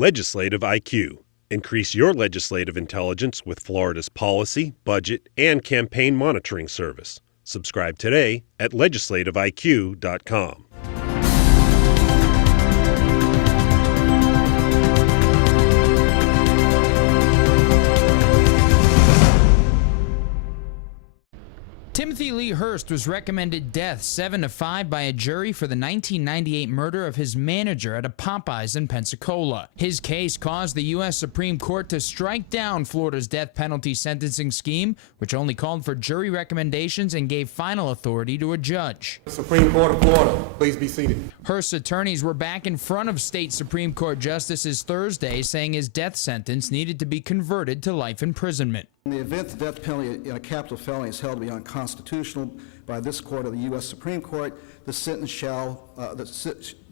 Legislative IQ. Increase your legislative intelligence with Florida's policy, budget, and campaign monitoring service. Subscribe today at legislativeiq.com. Timothy Lee Hurst was recommended death 7-5 by a jury for the 1998 murder of his manager at a Popeyes in Pensacola. His case caused the U.S. Supreme Court to strike down Florida's death penalty sentencing scheme, which only called for jury recommendations and gave final authority to a judge. Supreme Court of Florida, please be seated. Hurst's attorneys were back in front of state Supreme Court justices Thursday, saying his death sentence needed to be converted to life imprisonment. In the event the death penalty in a capital felony is held to be unconstitutional by this court or the U.S. Supreme Court, the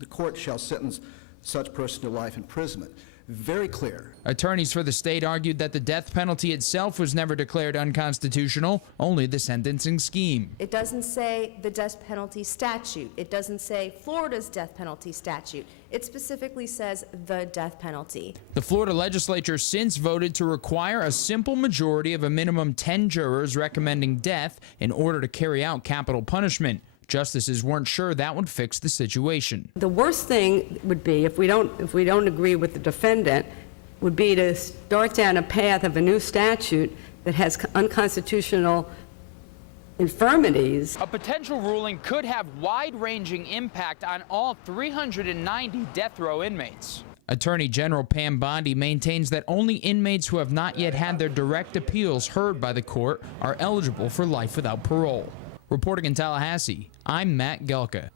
court shall sentence such person to life imprisonment. Very clear. Attorneys for the state argued that the death penalty itself was never declared unconstitutional, only the sentencing scheme. It doesn't say the death penalty statute. It doesn't say Florida's death penalty statute. It specifically says the death penalty. The Florida legislature since voted to require a simple majority of a minimum 10 jurors recommending death in order to carry out capital punishment. Justices weren't sure that would fix the situation. The worst thing would be, if we don't agree with the defendant, would be to start down a path of a new statute that has unconstitutional infirmities. A potential ruling could have wide-ranging impact on all 390 death row inmates. Attorney General Pam Bondi maintains that only inmates who have not yet had their direct appeals heard by the court are eligible for life without parole. Reporting in Tallahassee, I'm Matt Gelka.